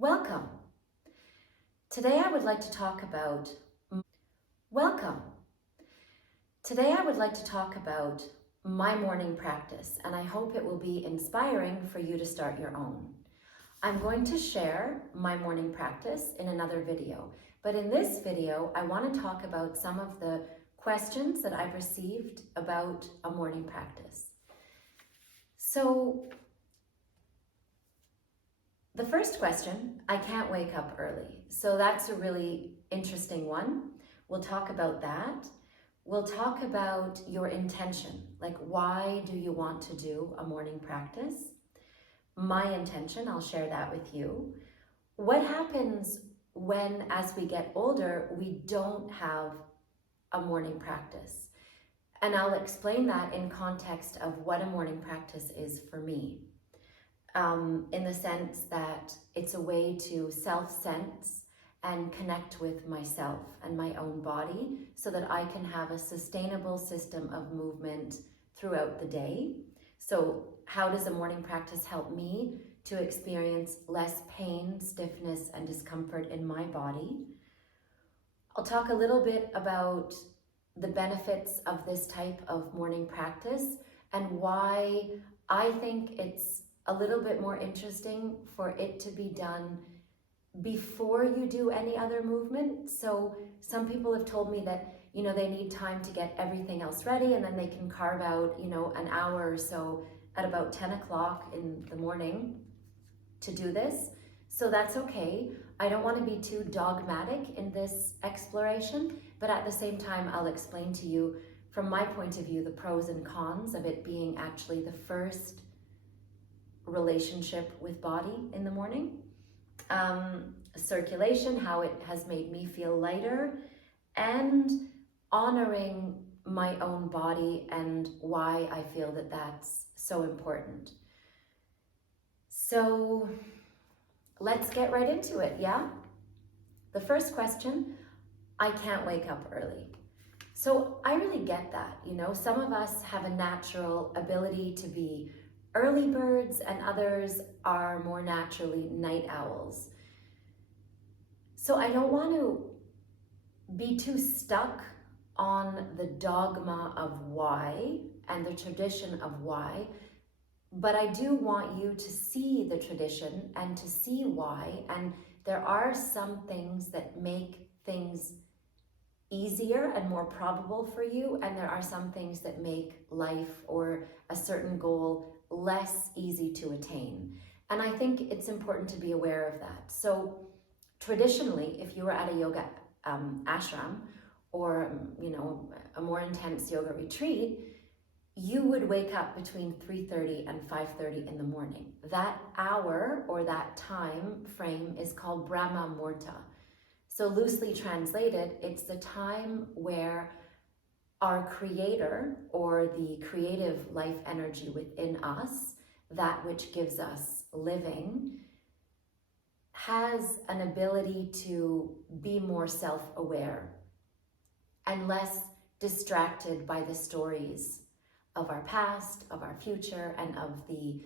Welcome. Today I would like to talk about Welcome. Today I would like to talk about my morning practice, and I hope it will be inspiring for you to start your own. I'm going to share my morning practice in another video, but in this video I want to talk about some of the questions that I've received about a morning practice. So the first question, I can't wake up early. So that's a really interesting one. We'll talk about that. We'll talk about your intention, like why do you want to do a morning practice? My intention, I'll share that with you. What happens when, as we get older, we don't have a morning practice? And I'll explain that in context of what a morning practice is for me. In the sense that it's a way to self-sense and connect with myself and my own body so that I can have a sustainable system of movement throughout the day. So how does a morning practice help me to experience less pain, stiffness, and discomfort in my body? I'll talk a little bit about the benefits of this type of morning practice and why I think it's a little bit more interesting for it to be done before you do any other movement. So some people have told me that, they need time to get everything else ready and then they can carve out, an hour or so at about 10 o'clock in the morning to do this. So that's okay. I don't want to be too dogmatic in this exploration, but at the same time, I'll explain to you from my point of view, the pros and cons of it being actually the first relationship with body in the morning. Circulation, how it has made me feel lighter, and honoring my own body and why I feel that that's so important. So let's get right into it, yeah? The first question, I can't wake up early. So I really get that, some of us have a natural ability to be early birds and others are more naturally night owls. So I don't want to be too stuck on the dogma of why and the tradition of why, but I do want you to see the tradition and to see why, and there are some things that make things easier and more probable for you, and there are some things that make life or a certain goal less easy to attain. And I think it's important to be aware of that. So traditionally, if you were at a yoga ashram or a more intense yoga retreat, you would wake up between 3:30 and 5:30 in the morning. That hour or that time frame is called Brahma Muhurta. So loosely translated, it's the time where our creator or the creative life energy within us, that which gives us living, has an ability to be more self-aware and less distracted by the stories of our past, of our future, and of the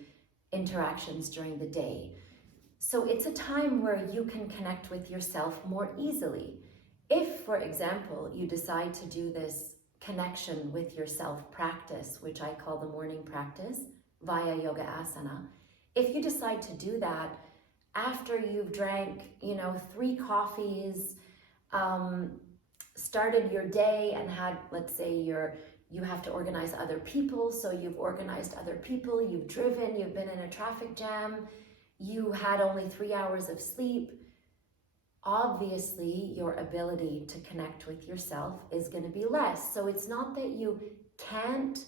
interactions during the day. So it's a time where you can connect with yourself more easily. If, for example, you decide to do this connection with yourself practice, which I call the morning practice via yoga asana, if you decide to do that after you've drank, 3 coffees, started your day and had, let's say you have to organize other people, so you've organized other people, you've driven, you've been in a traffic jam, you had only 3 hours of sleep, obviously your ability to connect with yourself is going to be less. So it's not that you can't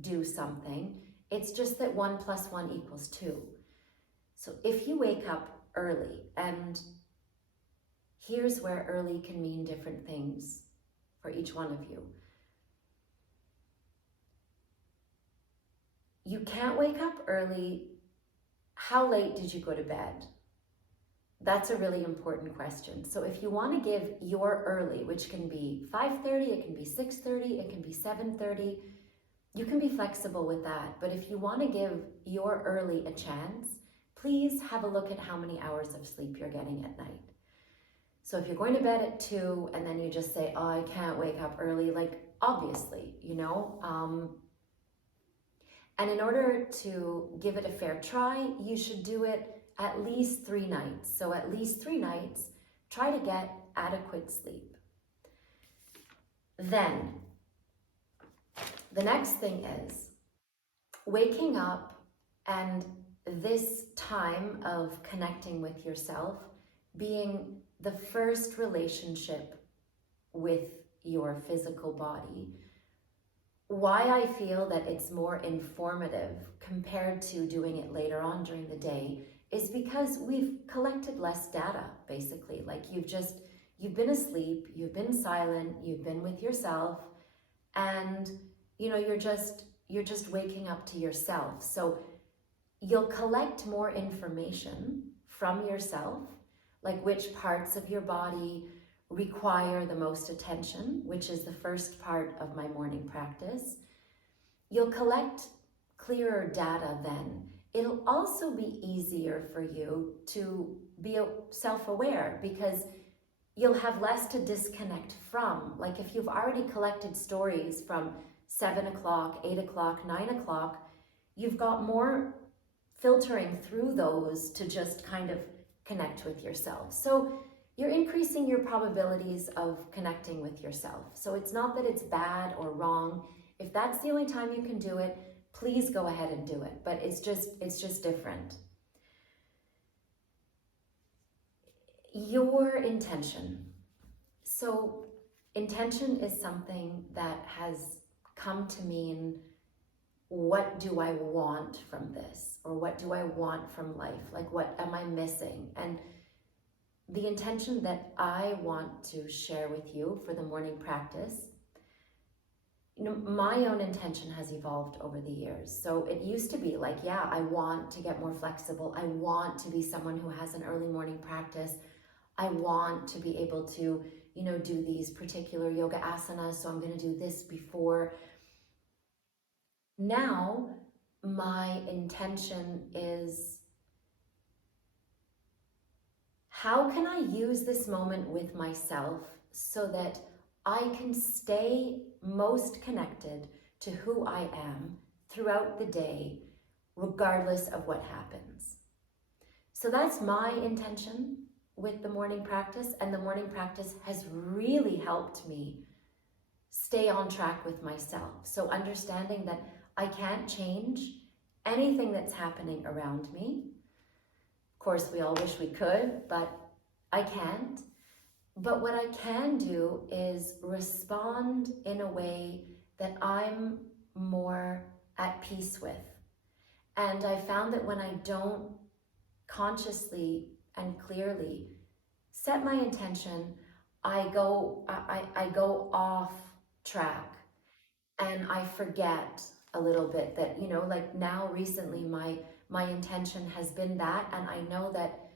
do something, it's just that 1 + 1 = 2. So if you wake up early, and here's where early can mean different things for each one of you. You can't wake up early. How late did you go to bed? That's a really important question. So if you want to give your early, which can be 5:30, it can be 6:30, it can be 7:30, you can be flexible with that. But if you want to give your early a chance, please have a look at how many hours of sleep you're getting at night. So if you're going to bed at 2 and then you just say, oh, I can't wake up early, like obviously, and in order to give it a fair try, you should do it at least 3 nights. So at least 3 nights, try to get adequate sleep. Then, the next thing is waking up and this time of connecting with yourself being the first relationship with your physical body. Why I feel that it's more informative compared to doing it later on during the day is because we've collected less data, basically. Like you've been asleep, you've been silent, you've been with yourself, and you're just waking up to yourself. So you'll collect more information from yourself, like which parts of your body require the most attention, which is the first part of my morning practice. You'll collect clearer data then. It'll also be easier for you to be self-aware because you'll have less to disconnect from. Like if you've already collected stories from 7 o'clock, 8 o'clock, 9 o'clock, you've got more filtering through those to just kind of connect with yourself. So you're increasing your probabilities of connecting with yourself. So it's not that it's bad or wrong. If that's the only time you can do it, please go ahead and do it. But it's just different. Your intention. So intention is something that has come to mean, what do I want from this? Or what do I want from life? Like, what am I missing? And the intention that I want to share with you for the morning practice, my own intention has evolved over the years. So it used to be like, yeah, I want to get more flexible. I want to be someone who has an early morning practice. I want to be able to, do these particular yoga asanas. So I'm going to do this before. Now, my intention is, how can I use this moment with myself so that I can stay most connected to who I am throughout the day, regardless of what happens? So that's my intention with the morning practice, and the morning practice has really helped me stay on track with myself. So understanding that I can't change anything that's happening around me. Of course, we all wish we could, but I can't. But what I can do is respond in a way that I'm more at peace with. And I found that when I don't consciously and clearly set my intention, I go off track and I forget a little bit that, like now recently my intention has been that, and I know that,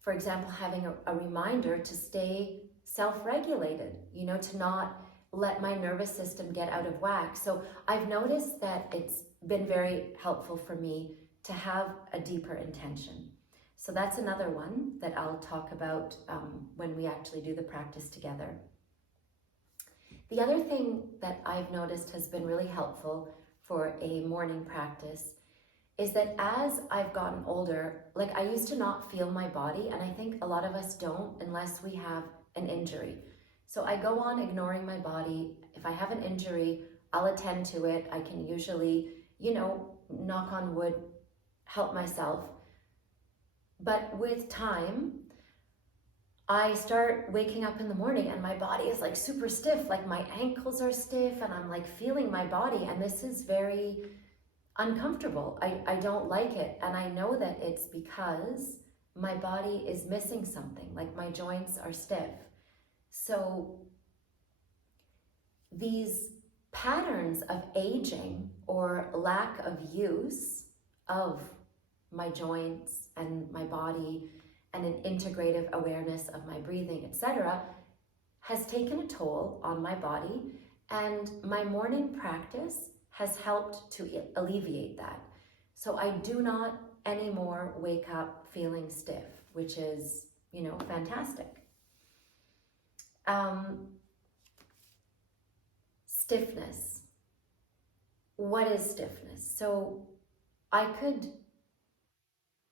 for example, having a reminder to stay self-regulated, to not let my nervous system get out of whack. So I've noticed that it's been very helpful for me to have a deeper intention. So that's another one that I'll talk about when we actually do the practice together. The other thing that I've noticed has been really helpful for a morning practice is that as I've gotten older, like I used to not feel my body, and I think a lot of us don't unless we have an injury. So I go on ignoring my body. If I have an injury, I'll attend to it. I can usually, knock on wood, help myself. But with time, I start waking up in the morning and my body is like super stiff, like my ankles are stiff and I'm like feeling my body, and this is very uncomfortable. I don't like it, and I know that it's because my body is missing something, like my joints are stiff. So these patterns of aging or lack of use of my joints and my body and an integrative awareness of my breathing, etc., has taken a toll on my body, and my morning practice has helped to alleviate that. So I do not anymore wake up feeling stiff, which is, you know, fantastic. Stiffness. What is stiffness? So I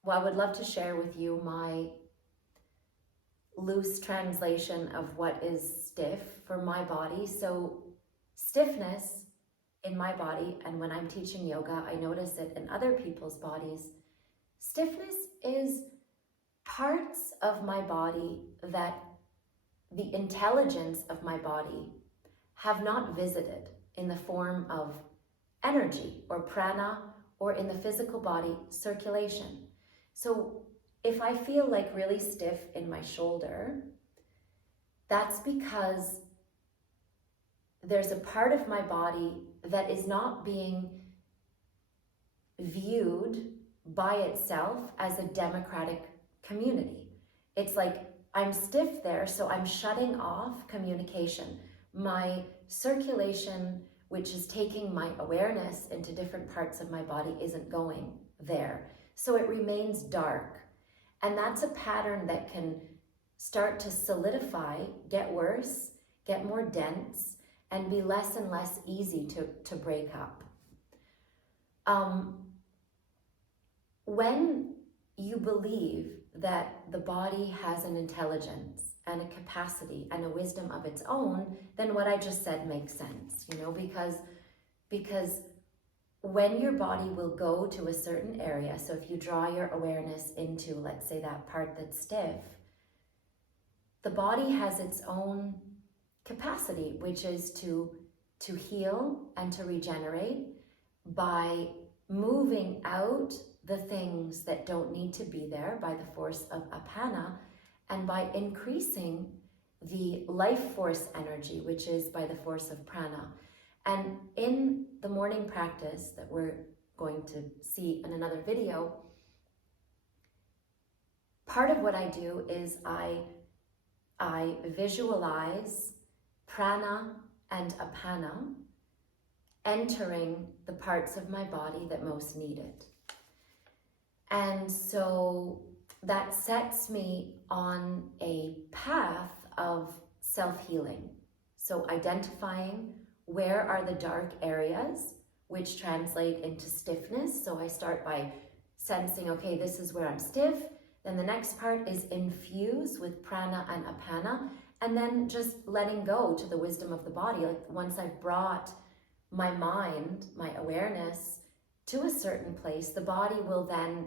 would love to share with you my loose translation of what is stiff for my body. So stiffness in my body, and when I'm teaching yoga, I notice it in other people's bodies. Stiffness is parts of my body that the intelligence of my body have not visited in the form of energy or prana, or in the physical body circulation. So if I feel like really stiff in my shoulder, that's because there's a part of my body that is not being viewed by itself as a democratic community. It's like I'm stiff there, so I'm shutting off communication. My circulation, which is taking my awareness into different parts of my body, isn't going there. So it remains dark. And that's a pattern that can start to solidify, get worse, get more dense, and be less and less easy to break up. When you believe that the body has an intelligence and a capacity and a wisdom of its own, then what I just said makes sense, you know, because when your body will go to a certain area, so if you draw your awareness into, let's say, that part that's stiff, the body has its own capacity, which is to heal and to regenerate by moving out the things that don't need to be there by the force of apana, and by increasing the life force energy, which is by the force of prana. And in the morning practice that we're going to see in another video, part of what I do is I visualize prana and apana entering the parts of my body that most need it. And so that sets me on a path of self-healing. So identifying where are the dark areas, which translate into stiffness. So I start by sensing, okay, this is where I'm stiff. Then the next part is infuse with prana and apana, and then just letting go to the wisdom of the body. Like once I've brought my mind, my awareness to a certain place, the body will then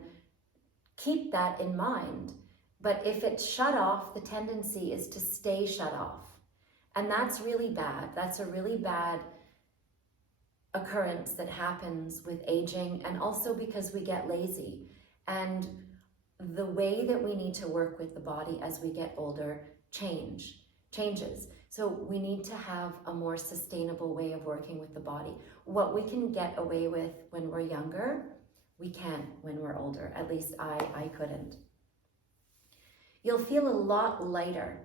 keep that in mind. But if it's shut off, the tendency is to stay shut off. And that's really bad. That's a really bad occurrence that happens with aging, and also because we get lazy. And the way that we need to work with the body as we get older changes. So we need to have a more sustainable way of working with the body. What we can get away with when we're younger, we can't when we're older. At least I couldn't. You'll feel a lot lighter.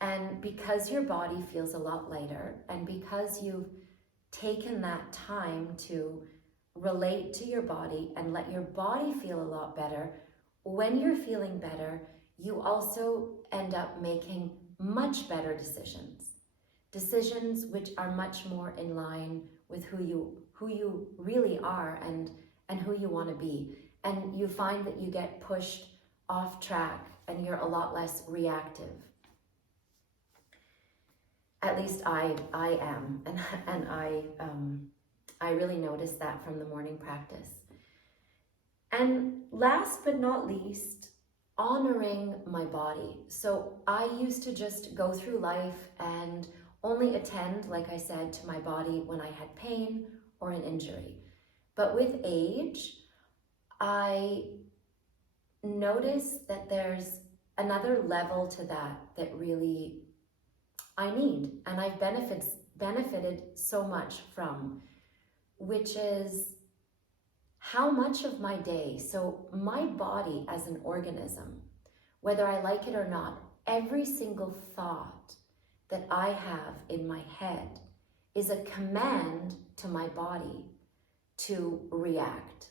And because your body feels a lot lighter, and because you've taken that time to relate to your body and let your body feel a lot better, when you're feeling better, you also end up making much better decisions which are much more in line with who you really are and who you want to be. And you find that you get pushed off track and you're a lot less reactive. At least I am, and I really noticed that from the morning practice. And last but not least, honoring my body. So I used to just go through life and only attend, like I said, to my body when I had pain or an injury. But with age, I noticed that there's another level to that really I need, and I've benefited so much from, which is how much of my day, so my body as an organism, whether I like it or not, every single thought that I have in my head is a command to my body to react.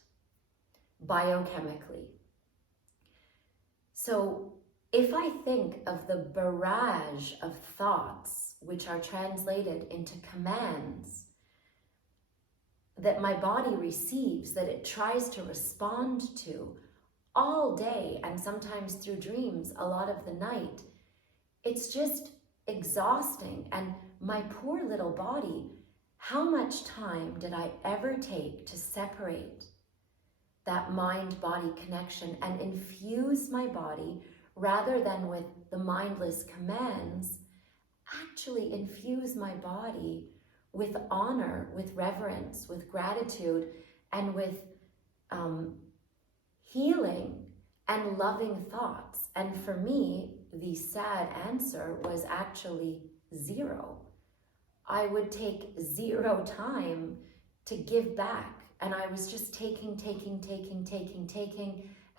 biochemically. So if I think of the barrage of thoughts which are translated into commands that my body receives, that it tries to respond to all day, and sometimes through dreams a lot of the night, it's just exhausting. And my poor little body, how much time did I ever take to separate that mind-body connection and infuse my body, rather than with the mindless commands, actually infuse my body with honor, with reverence, with gratitude, and with healing and loving thoughts. And for me, the sad answer was actually zero. I would take zero time to give back. And I was just taking,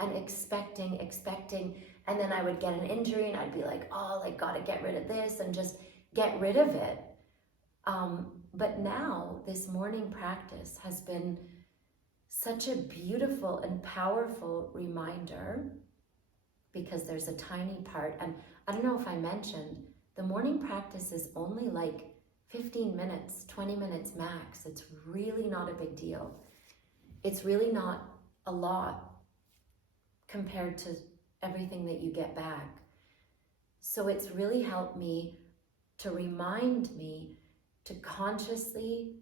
and expecting. And then I would get an injury and I'd be like, oh, like, gotta get rid of this and just get rid of it. But now this morning practice has been such a beautiful and powerful reminder, because there's a tiny part, and I don't know if I mentioned, the morning practice is only like 15 minutes, 20 minutes max. It's really not a big deal. It's really not a lot compared to everything that you get back. So it's really helped me to remind me to consciously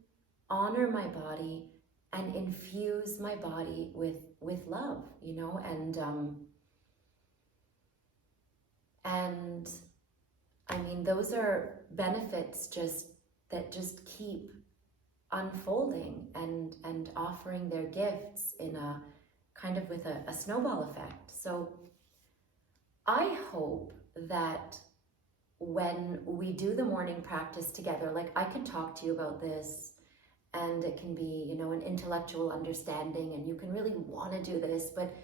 honor my body and infuse my body with love, you know, and I mean, those are benefits that just keep unfolding and offering their gifts in a kind of with a snowball effect. So I hope that when we do the morning practice together, like, I can talk to you about this and it can be, you know, an intellectual understanding and you can really want to do this, but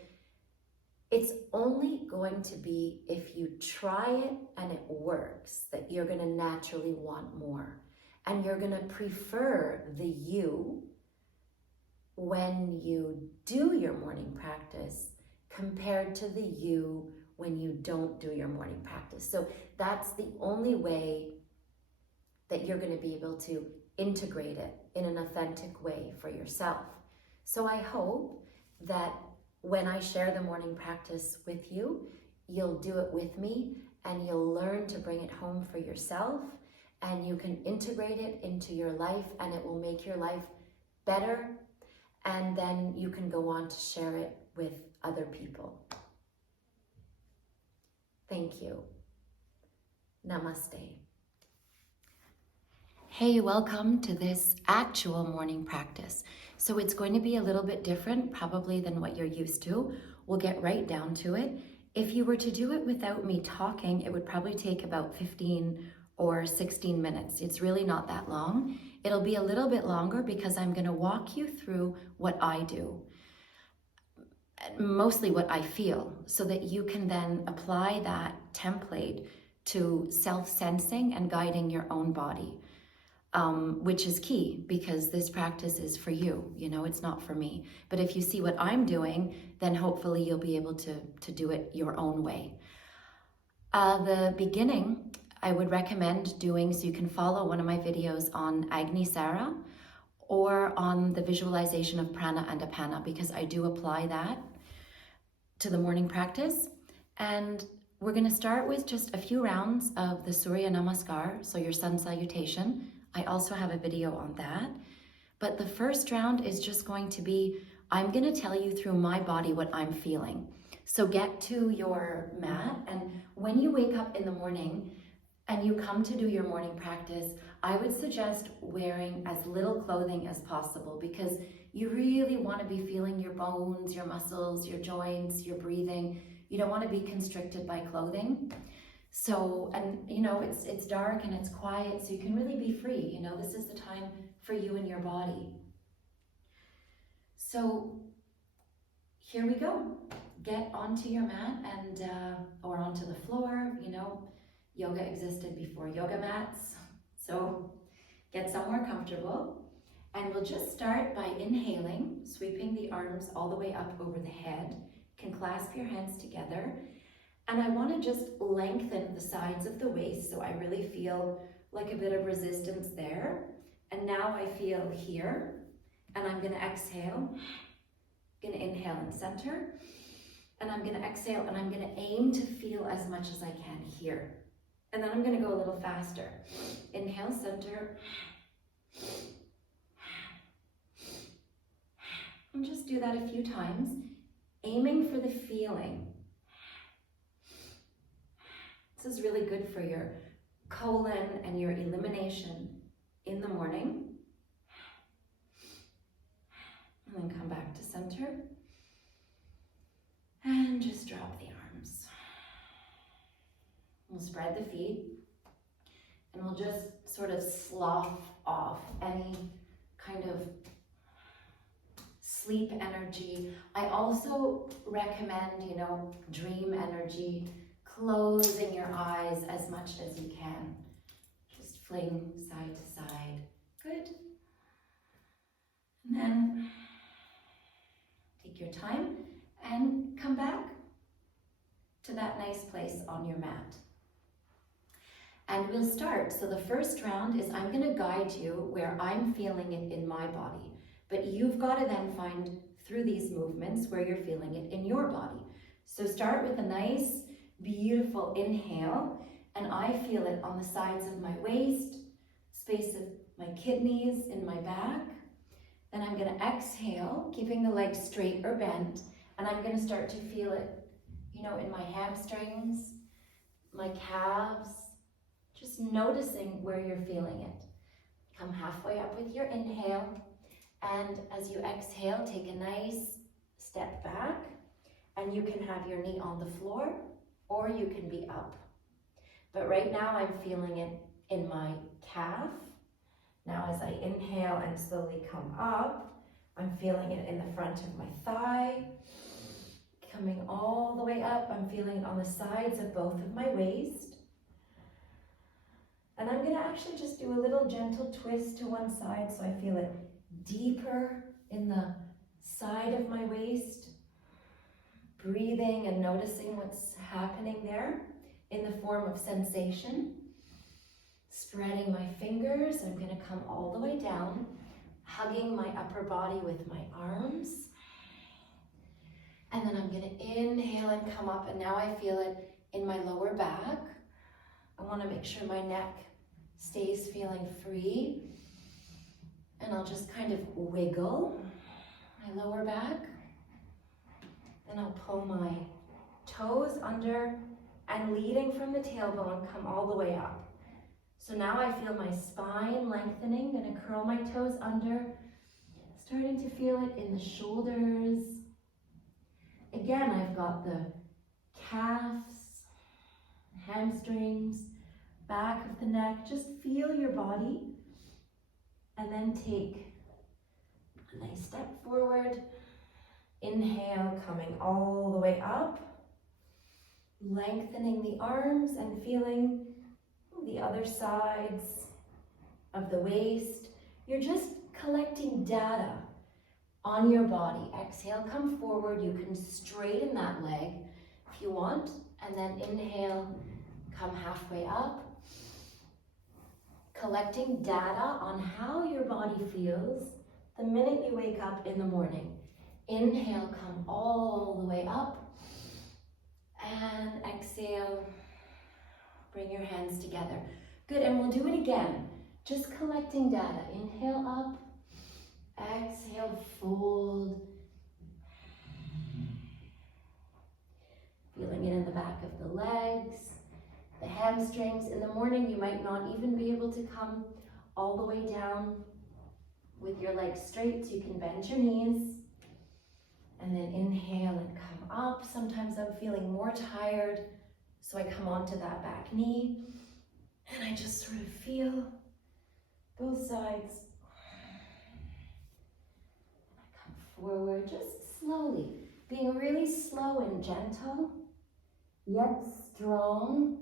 it's only going to be if you try it and it works that you're going to naturally want more. And you're going to prefer the you when you do your morning practice compared to the you when you don't do your morning practice. So that's the only way that you're going to be able to integrate it in an authentic way for yourself. So I hope that when I share the morning practice with you, you'll do it with me and you'll learn to bring it home for yourself, and you can integrate it into your life and it will make your life better, and then you can go on to share it with other people. Thank you. Namaste. Hey, welcome to this actual morning practice. So it's going to be a little bit different probably than what you're used to. We'll get right down to it. If you were to do it without me talking, it would probably take about 15 or 16 minutes. It's really not that long. It'll be a little bit longer because I'm going to walk you through what I do, mostly what I feel, so that you can then apply that template to self-sensing and guiding your own body. Which is key, because this practice is for you, you know, it's not for me. But if you see what I'm doing, then hopefully you'll be able to do it your own way. The beginning, I would recommend doing, so you can follow one of my videos on Agni Sara or on the visualization of prana and apana, because I do apply that to the morning practice. And we're going to start with just a few rounds of the Surya Namaskar, so your sun salutation. I also have a video on that. But the first round is just going to be, I'm going to tell you through my body what I'm feeling. So get to your mat, and when you wake up in the morning and you come to do your morning practice, I would suggest wearing as little clothing as possible, because you really want to be feeling your bones, your muscles, your joints, your breathing. You don't want to be constricted by clothing. So, and you know, it's dark and it's quiet, so you can really be free. You know, this is the time for you and your body. So here we go. Get onto your mat and or onto the floor. You know, yoga existed before yoga mats, so get somewhere comfortable. And we'll just start by inhaling, sweeping the arms all the way up over the head. You can clasp your hands together. And I want to just lengthen the sides of the waist so I really feel like a bit of resistance there. And now I feel here, and I'm going to exhale. I'm going to inhale and center, and I'm going to exhale, and I'm going to aim to feel as much as I can here. And then I'm going to go a little faster. Inhale, center. And just do that a few times, aiming for the feeling. This is really good for your colon and your elimination in the morning. And then come back to center. And just drop the arms. We'll spread the feet. And we'll just sort of slough off any kind of sleep energy. I also recommend, dream energy, closing your eyes as much as you can. Just fling side to side. Good. And then take your time and come back to that nice place on your mat. And we'll start. So the first round is I'm going to guide you where I'm feeling it in my body. But you've got to then find through these movements where you're feeling it in your body. So start with a nice, beautiful inhale. And I feel it on the sides of my waist, space of my kidneys, in my back. Then I'm going to exhale, keeping the legs straight or bent. And I'm going to start to feel it, in my hamstrings, my calves. Just noticing where you're feeling it. Come halfway up with your inhale. And as you exhale, take a nice step back. And you can have your knee on the floor, or you can be up. But right now I'm feeling it in my calf. Now as I inhale and slowly come up, I'm feeling it in the front of my thigh. Coming all the way up, I'm feeling it on the sides of both of my waist. And I'm going to actually just do a little gentle twist to one side so I feel it deeper in the side of my waist. Breathing and noticing what's happening there in the form of sensation. Spreading my fingers, I'm going to come all the way down, hugging my upper body with my arms. And then I'm going to inhale and come up, and now I feel it in my lower back. I want to make sure my neck stays feeling free. And I'll just kind of wiggle my lower back. Then I'll pull my toes under and leading from the tailbone, come all the way up. So now I feel my spine lengthening, gonna curl my toes under, starting to feel it in the shoulders. Again, I've got the calves, hamstrings, back of the neck. Just feel your body and then take a nice step forward. Inhale, coming all the way up, lengthening the arms and feeling the other sides of the waist. You're just collecting data on your body. Exhale, come forward. You can straighten that leg if you want, and then inhale, come halfway up. Collecting data on how your body feels the minute you wake up in the morning. Inhale, come all the way up, and exhale, bring your hands together. Good, and we'll do it again. Just collecting data. Inhale up, exhale, fold. Feeling it in the back of the legs, the hamstrings. In the morning, you might not even be able to come all the way down with your legs straight, so you can bend your knees. And then inhale and come up. Sometimes I'm feeling more tired, so I come onto that back knee. And I just sort of feel both sides. I come forward just slowly, being really slow and gentle, yet strong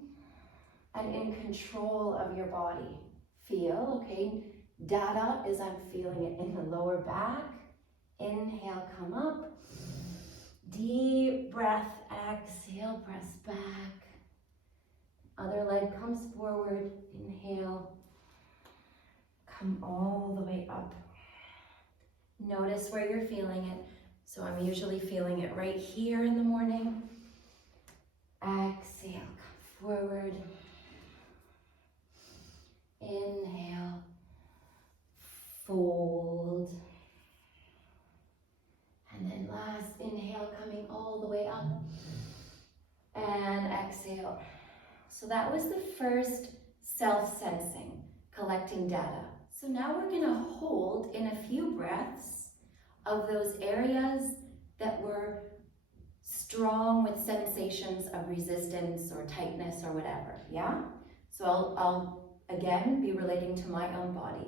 and in control of your body. Feel, okay? Dada is I'm feeling it in the lower back. Inhale, come up. Deep breath, exhale, press back. Other leg comes forward. Inhale, come all the way up. Notice where you're feeling it. So I'm usually feeling it right here in the morning. Exhale, come forward. Inhale, fold. And then last inhale, coming all the way up. And exhale. So that was the first self-sensing, collecting data. So now we're going to hold in a few breaths of those areas that were strong with sensations of resistance or tightness or whatever, yeah? So I'll again be relating to my own body.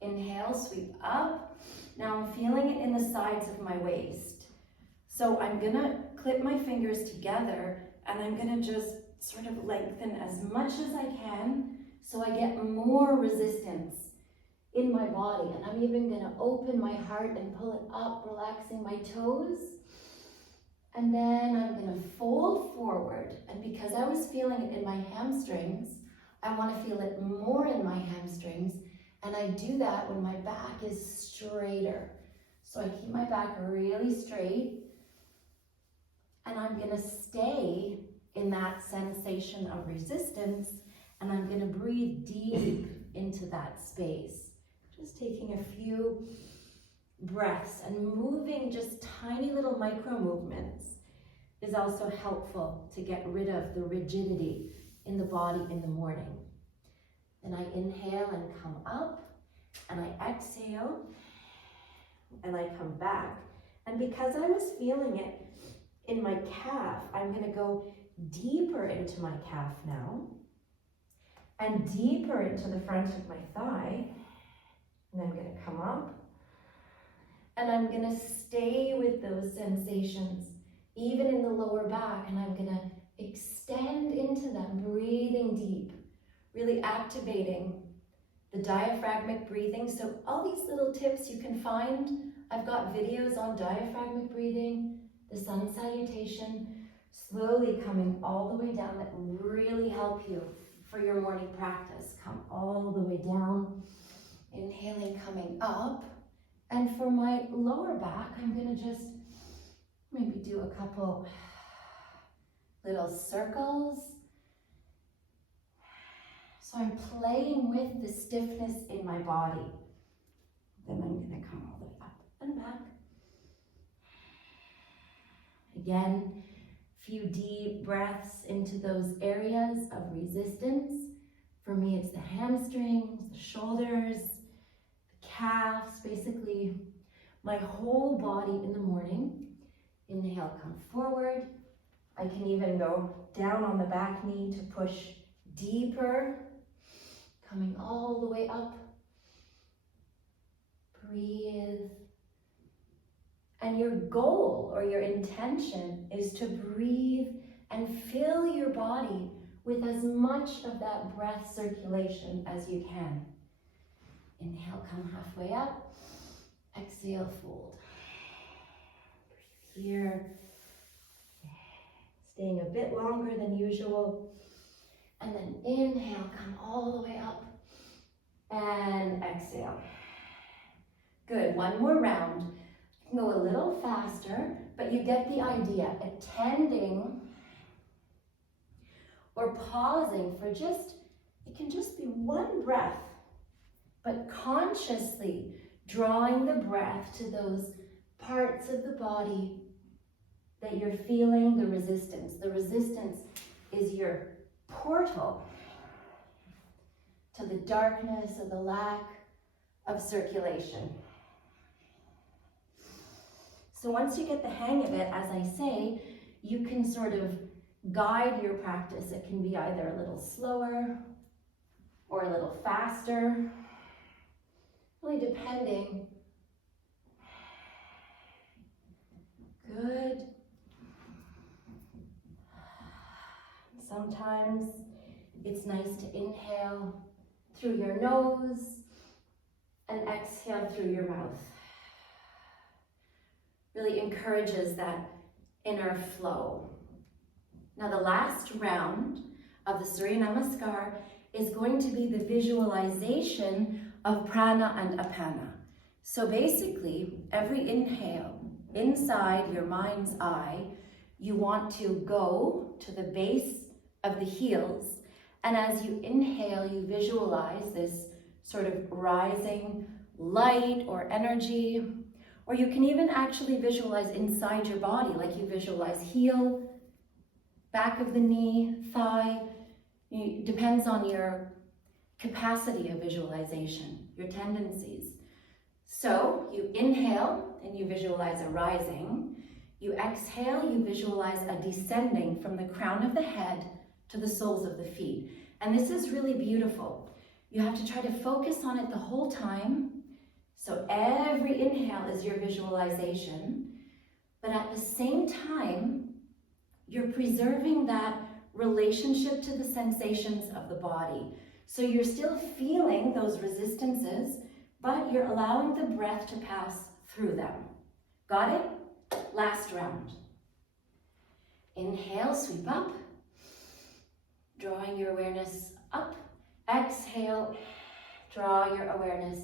Inhale, sweep up. Now I'm feeling it in the sides of my waist. So I'm gonna clip my fingers together and I'm gonna just sort of lengthen as much as I can so I get more resistance in my body. And I'm even gonna open my heart and pull it up, relaxing my toes. And then I'm gonna fold forward. And because I was feeling it in my hamstrings, I wanna feel it more in my hamstrings. And I do that when my back is straighter. So I keep my back really straight. And I'm gonna stay in that sensation of resistance. And I'm gonna breathe deep into that space. Just taking a few breaths and moving just tiny little micro movements is also helpful to get rid of the rigidity in the body in the morning. Then I inhale and come up, and I exhale, and I come back. And because I was feeling it in my calf, I'm gonna go deeper into my calf now, and deeper into the front of my thigh. And I'm gonna come up, and I'm gonna stay with those sensations, even in the lower back, and I'm gonna extend into them, breathing deep, really activating the diaphragmic breathing. So all these little tips you can find, I've got videos on diaphragmic breathing, the sun salutation, slowly coming all the way down that really help you for your morning practice. Come all the way down, inhaling, coming up. And for my lower back, I'm gonna just maybe do a couple little circles. So I'm playing with the stiffness in my body. Then I'm gonna come all the way up and back. Again, few deep breaths into those areas of resistance. For me, it's the hamstrings, the shoulders, the calves, basically my whole body in the morning. Inhale, come forward. I can even go down on the back knee to push deeper, coming all the way up. Breathe. And your goal or your intention is to breathe and fill your body with as much of that breath circulation as you can. Inhale, come halfway up. Exhale, fold. Breathe here. Staying a bit longer than usual. And then inhale, come all the way up. And exhale. Good, one more round. You can go a little faster, but you get the idea. Attending or pausing for just, it can just be one breath, but consciously drawing the breath to those parts of the body that you're feeling the resistance. The resistance is your portal to the darkness or the lack of circulation. So once you get the hang of it, as I say, you can sort of guide your practice. It can be either a little slower or a little faster, really depending. Good. Sometimes it's nice to inhale through your nose and exhale through your mouth. Really encourages that inner flow. Now the last round of the Surya Namaskar is going to be the visualization of prana and apana. So basically, every inhale, inside your mind's eye, you want to go to the base of the heels, and as you inhale, you visualize this sort of rising light or energy, or you can even actually visualize inside your body, like you visualize heel, back of the knee, thigh. It depends on your capacity of visualization, your tendencies. So you inhale and you visualize a rising. You exhale, you visualize a descending from the crown of the head to the soles of the feet. And this is really beautiful. You have to try to focus on it the whole time. So every inhale is your visualization, but at the same time, you're preserving that relationship to the sensations of the body. So you're still feeling those resistances, but you're allowing the breath to pass through them. Got it? Last round. Inhale, sweep up, drawing your awareness up. Exhale, draw your awareness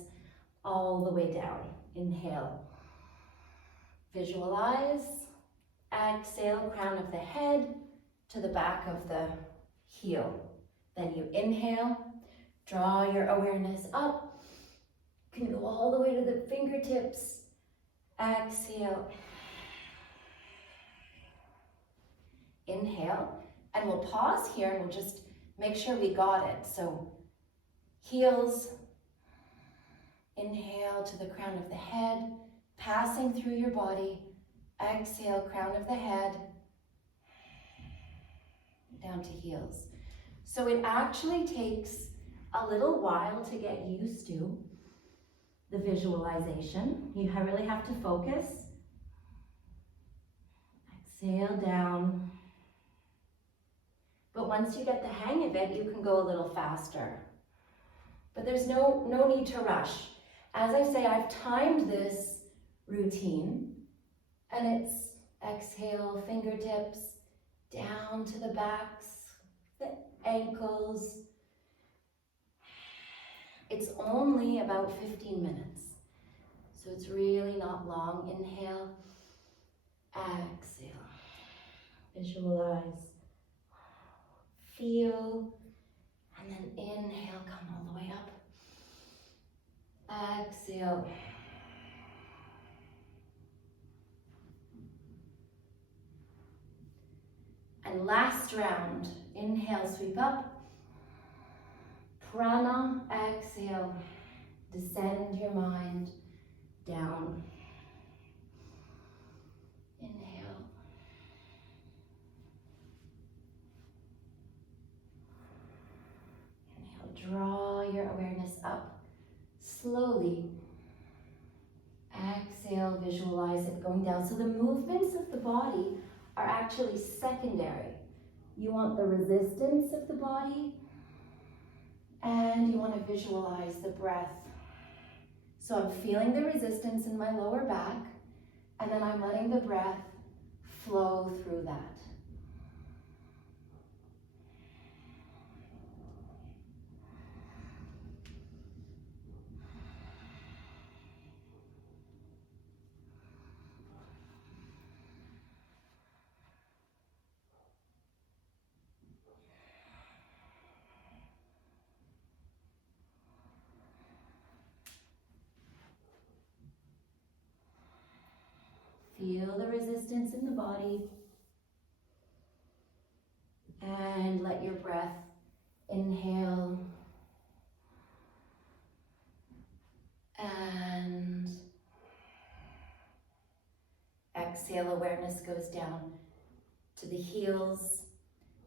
all the way down. Inhale, visualize. Exhale, crown of the head to the back of the heel. Then you inhale, draw your awareness up. You can go all the way to the fingertips. Exhale. Inhale, and we'll pause here and we'll just make sure we got it. So heels, inhale to the crown of the head, passing through your body. Exhale, crown of the head, down to heels. So it actually takes a little while to get used to the visualization. You really have to focus. Exhale down. But once you get the hang of it, you can go a little faster. But there's no need to rush. As I say, I've timed this routine, and it's exhale, fingertips, down to the backs, the ankles. It's only about 15 minutes, so it's really not long. Inhale, exhale, visualize, feel, and then inhale, come all the way up. Exhale. And last round, inhale, sweep up. Prana, exhale, descend your mind down. Inhale. Inhale, draw your awareness up slowly. Exhale, visualize it going down. So the movements of the body are actually secondary. You want the resistance of the body, and you want to visualize the breath. So I'm feeling the resistance in my lower back, and then I'm letting the breath flow through that. Feel the resistance in the body, and let your breath inhale and exhale. Awareness goes down to the heels,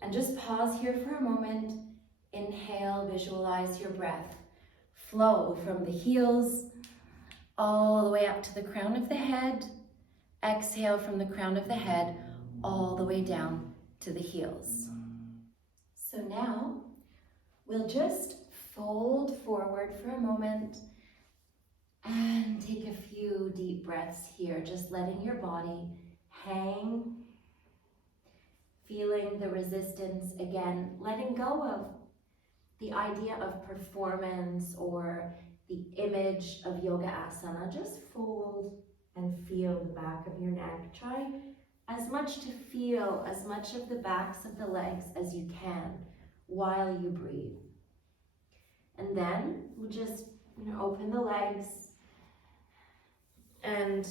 and just pause here for a moment. Inhale, visualize your breath flow from the heels all the way up to the crown of the head. Exhale from the crown of the head all the way down to the heels. So now we'll just fold forward for a moment And take a few deep breaths here, just letting your body hang, feeling the resistance again, letting go of the idea of performance or the image of yoga asana. Just fold and feel the back of your neck. Try as much to feel as much of the backs of the legs as you can while you breathe. And then we'll just open the legs and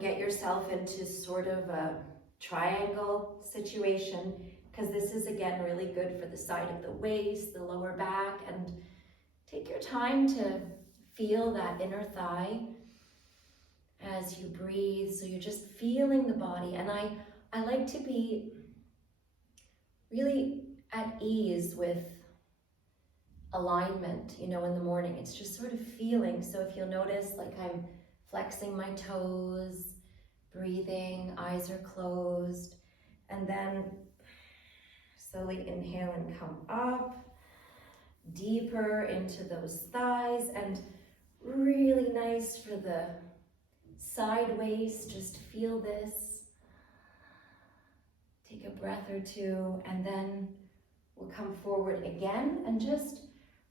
get yourself into sort of a triangle situation, because this is again really good for the side of the waist, the lower back, and take your time to feel that inner thigh as you breathe. So you're just feeling the body, and I like to be really at ease with alignment, in the morning. It's just sort of feeling. So if you'll notice, like I'm flexing my toes, breathing, eyes are closed, and then slowly inhale and come up, deeper into those thighs, and really nice for the side waist. Just feel this. Take a breath or two, and then we'll come forward again and just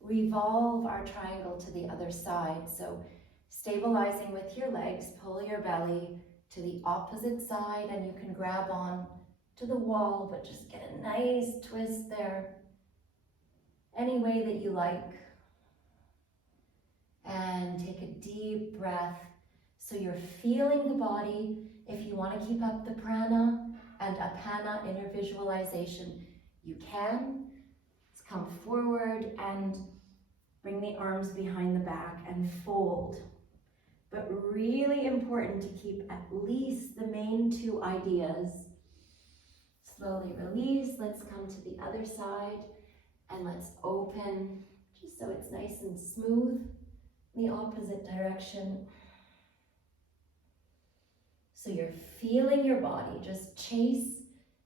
revolve our triangle to the other side. So stabilizing with your legs, pull your belly to the opposite side, and you can grab on to the wall, but just get a nice twist there, any way that you like. And take a deep breath. So you're feeling the body. If you want to keep up the prana and apana inner visualization, you can. Let's come forward and bring the arms behind the back and fold. But really important to keep at least the main two ideas. Slowly release. Let's come to the other side and let's open, just so it's nice and smooth in the opposite direction. So you're feeling your body. Just chase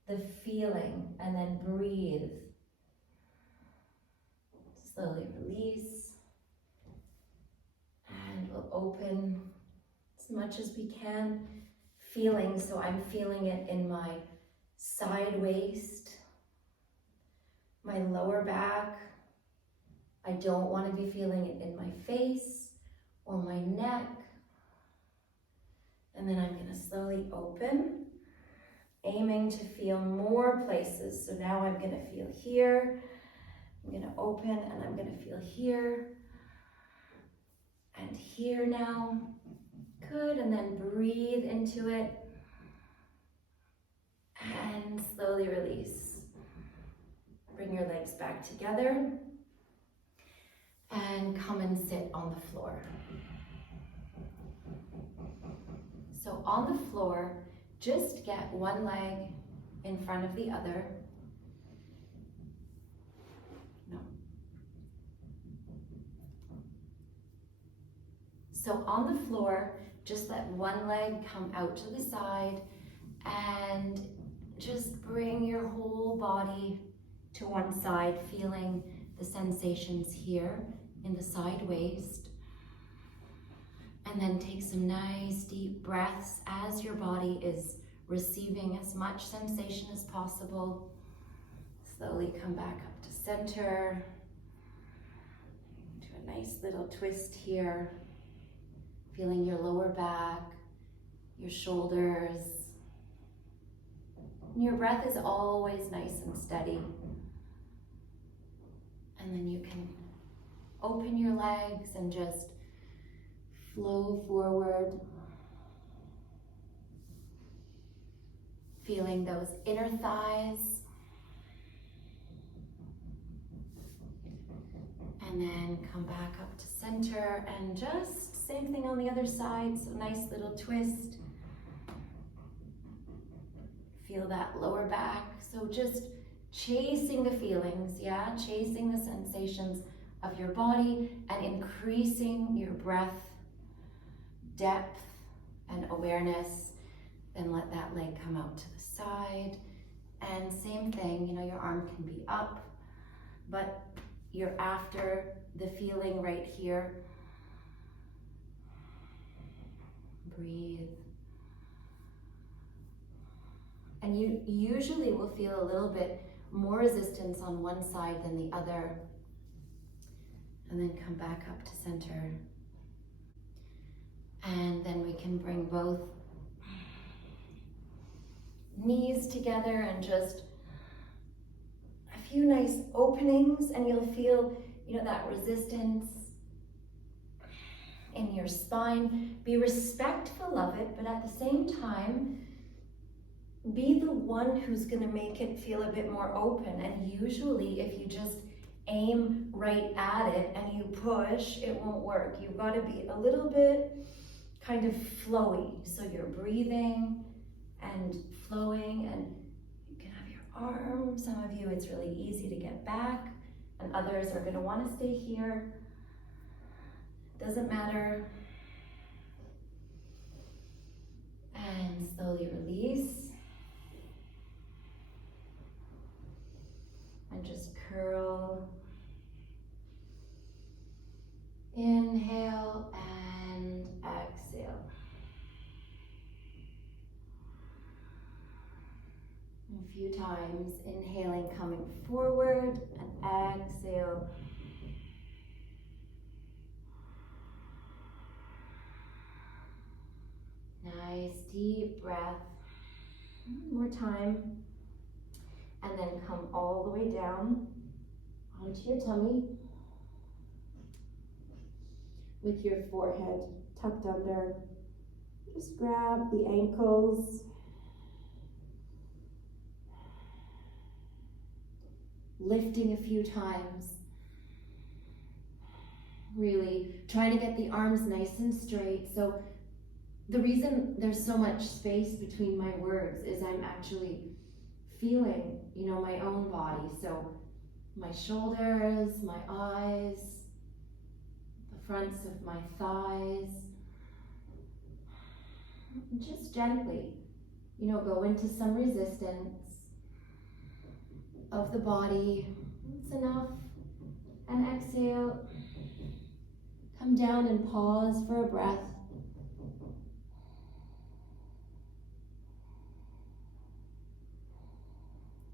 the feeling and then breathe. Slowly release. And we'll open as much as we can. Feeling, so I'm feeling it in my side waist, my lower back. I don't want to be feeling it in my face or my neck. And then I'm going to slowly open, aiming to feel more places. So now I'm going to feel here. I'm going to open and I'm going to feel here and here now. Good, and then breathe into it and slowly release. Bring your legs back together and come and sit on the floor. So on the floor, just get one leg in front of the other. No. So on the floor, just let one leg come out to the side and just bring your whole body to one side, feeling the sensations here in the side waist. And then take some nice deep breaths as your body is receiving as much sensation as possible. Slowly come back up to center. Do a nice little twist here. Feeling your lower back, your shoulders. And your breath is always nice and steady. And then you can open your legs and just flow forward. Feeling those inner thighs. And then come back up to center and just same thing on the other side. So nice little twist. Feel that lower back. So just chasing the feelings, yeah? Chasing the sensations of your body and increasing your breath depth and awareness. Then let that leg come out to the side. And same thing, your arm can be up, but you're after the feeling right here. Breathe. And you usually will feel a little bit more resistance on one side than the other. And then come back up to center. And then we can bring both knees together and just a few nice openings, and you'll feel, that resistance in your spine. Be respectful of it, but at the same time, be the one who's going to make it feel a bit more open. And usually if you just aim right at it and you push, it won't work. You've got to be a little bit kind of flowy. So you're breathing and flowing, and you can have your arms. Some of you, it's really easy to get back, and others are going to want to stay here. Doesn't matter. And slowly release. And just curl. Inhale and exhale. A few times, inhaling, coming forward, and exhale. Nice deep breath. One more time. And then come all the way down onto your tummy with your forehead tucked under. Just grab the ankles. Lifting a few times. Really trying to get the arms nice and straight. So the reason there's so much space between my words is I'm actually feeling, my own body. So my shoulders, my eyes, the fronts of my thighs. Just gently, go into some resistance of the body. That's enough. And exhale. Come down and pause for a breath.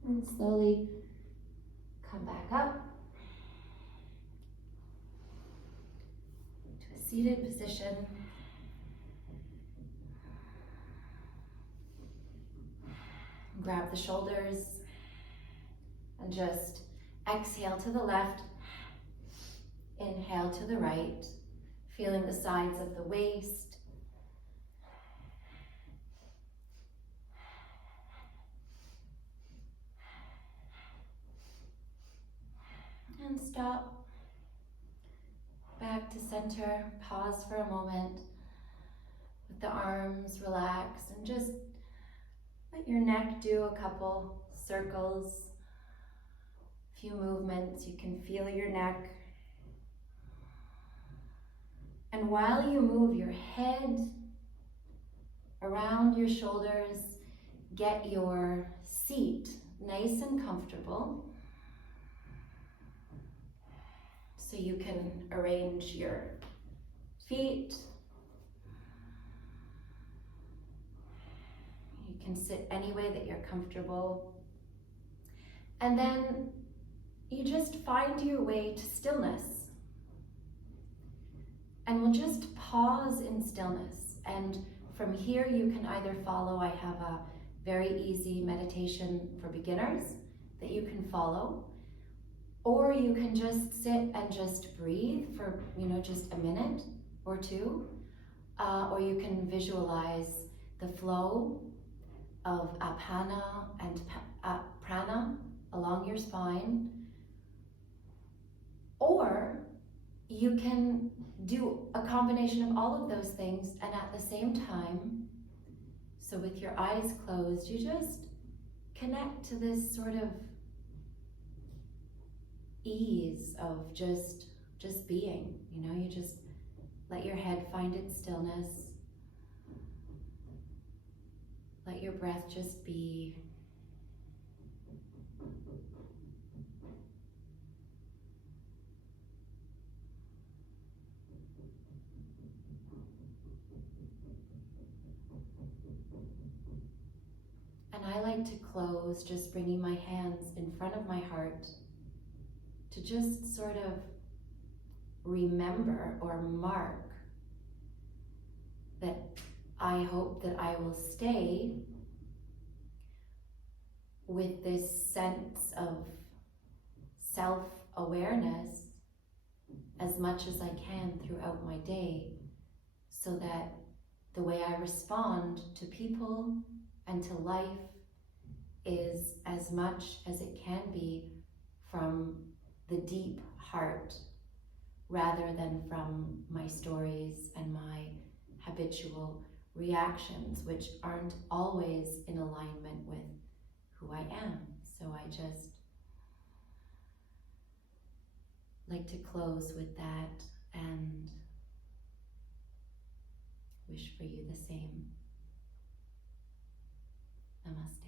And slowly come back up to a seated position. Grab the shoulders and just exhale to the left, inhale to the right, feeling the sides of the waist. And stop. Back to center. Pause for a moment. Let the arms relax and just let your neck do a couple circles. A few movements. You can feel your neck. And while you move your head around your shoulders, get your seat nice and comfortable. So you can arrange your feet. You can sit any way that you're comfortable. And then you just find your way to stillness. And we'll just pause in stillness. And from here you can either follow, I have a very easy meditation for beginners that you can follow. Or you can just sit and just breathe for, just a minute or two. Or you can visualize the flow of apana and prana along your spine. Or you can do a combination of all of those things, and at the same time, so with your eyes closed, you just connect to this sort of ease of just being, you just let your head find its stillness. Let your breath just be. like to close just bringing my hands in front of my heart to just sort of remember or mark that I hope that I will stay with this sense of self-awareness as much as I can throughout my day, so that the way I respond to people and to life is as much as it can be from the deep heart, rather than from my stories and my habitual reactions, which aren't always in alignment with who I am. So I just like to close with that and wish for you the same. Namaste.